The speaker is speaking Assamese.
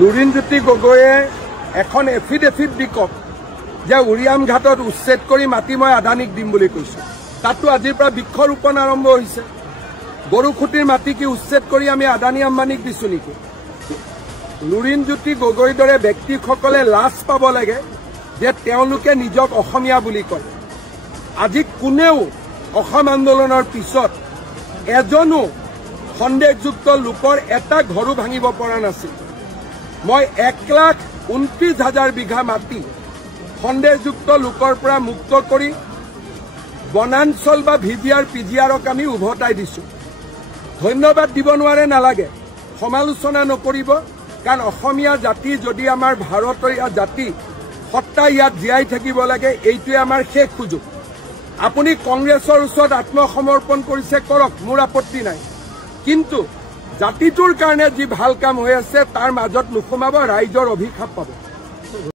লুৰিণজ্যোতি গগৈয়ে এখন এফিডেভিট দিকক যে উৰিয়াম ঘাটত উচ্ছেদ কৰি মাটি মই আদানীক দিম বুলি কৈছো। তাতো আজিৰ পৰা বৃক্ষৰোপণ আৰম্ভ হৈছে। গৰুখুটিৰ মাটি কি উচ্ছেদ কৰি আমি আদানী আম্বানীক দিছো নেকি? লুৰিণজ্যোতি গগৈৰ দৰে ব্যক্তিসকলে লাজ পাব লাগে যে তেওঁলোকে নিজক অসমীয়া বুলি কয়। আজি কোনেও অসম আন্দোলনৰ পিছত এজনো সন্দেহযুক্ত লোকৰ এটা ঘৰো ভাঙিব পৰা নাছিল। মই 1,29,000 বিঘা মাটি সন্দেহযুক্ত লোকৰ পৰা মুক্ত কৰি বনাঞ্চল বা ভিডিআৰ পিডিআৰক আমি উভতাই দিছো। ধন্যবাদ দিব নোৱাৰে, নালাগে, সমালোচনা নকৰিব, কাৰণ অসমীয়া জাতি যদি আমাৰ ভাৰতীয় জাতি সত্তা ইয়াত জীয়াই থাকিব লাগে, এইটোৱে আমাৰ শেষ সুযোগ। আপুনি কংগ্ৰেছৰ ওচৰত আত্মসমৰ্পণ কৰিছে, কৰক, মোৰ আপত্তি নাই, কিন্তু জাতিটোৰ কাৰণে যি ভাল কাম হৈ আছে তাৰ মাজত নোসোমাব, ৰাইজৰ অভিশাপ পাব।